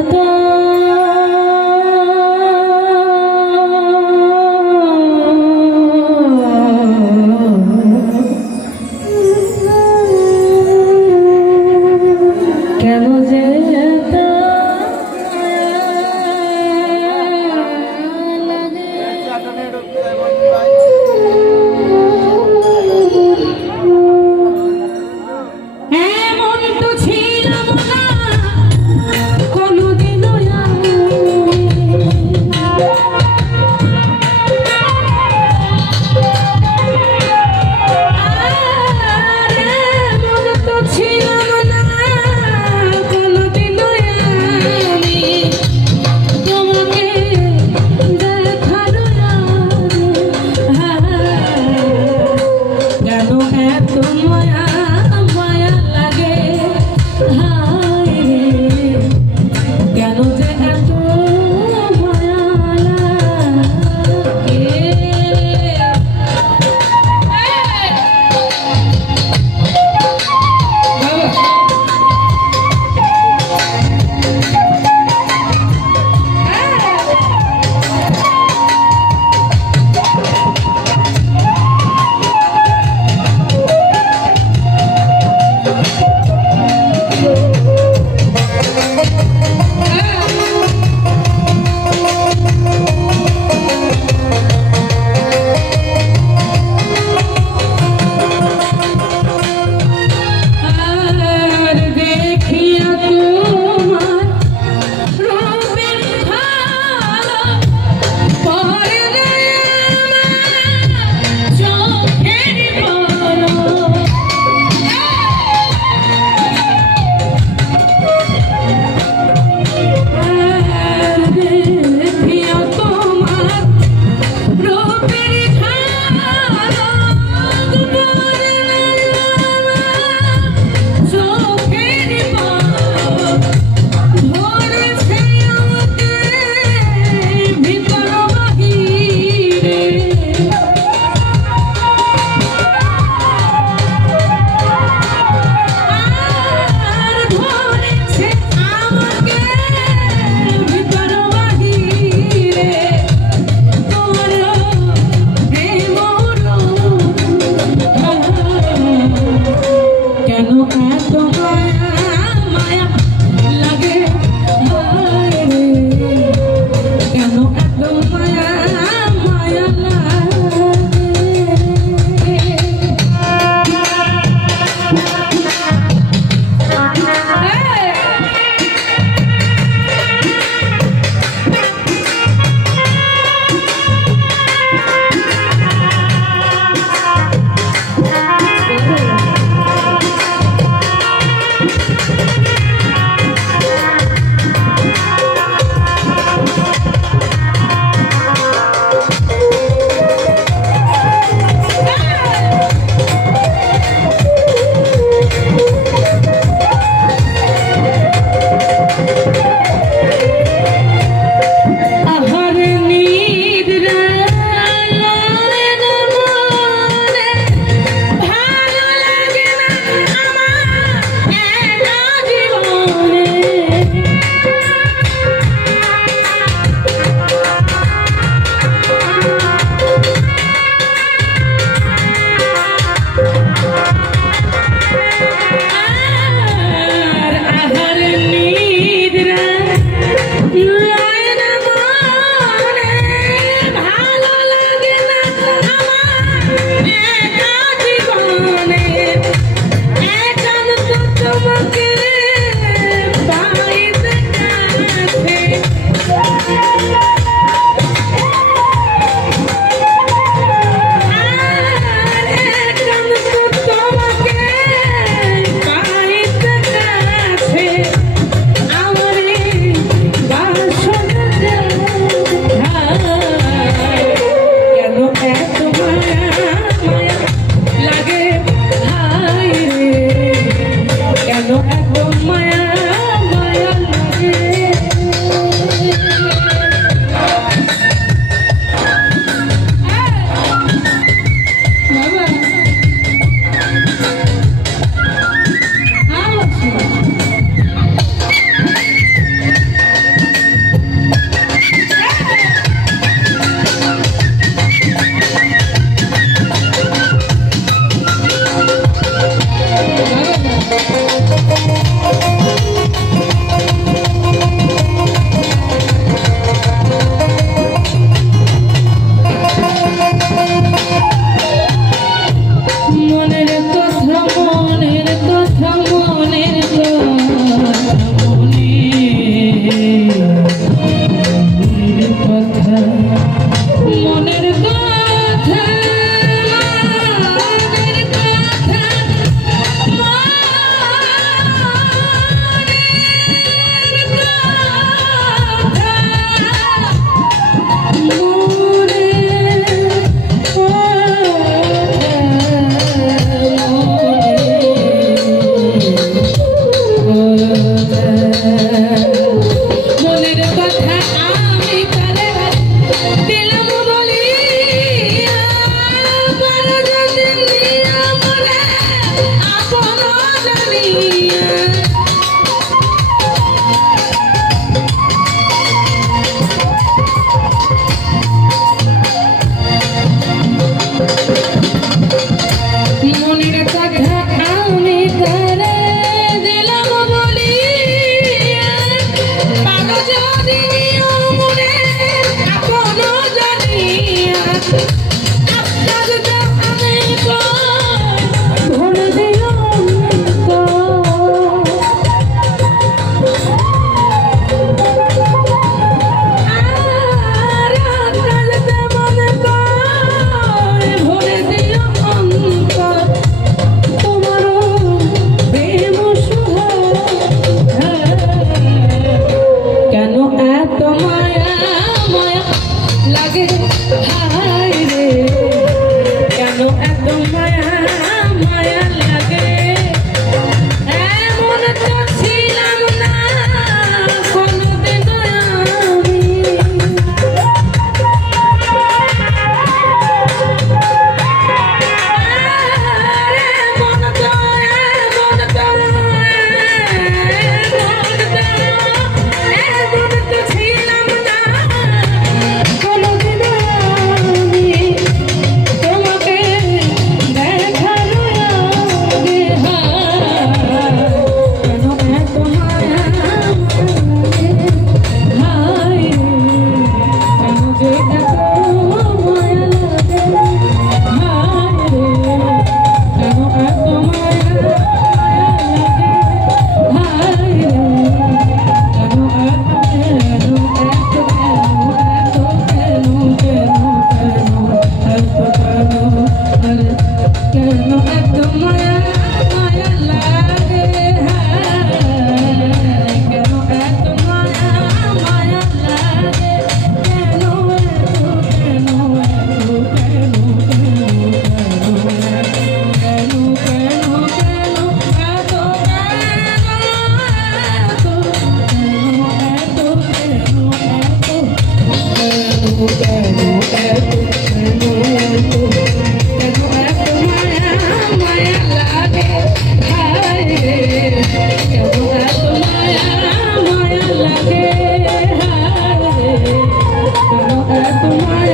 কেন যে এত কেন এত মায়া লাগে ভালো কেন এত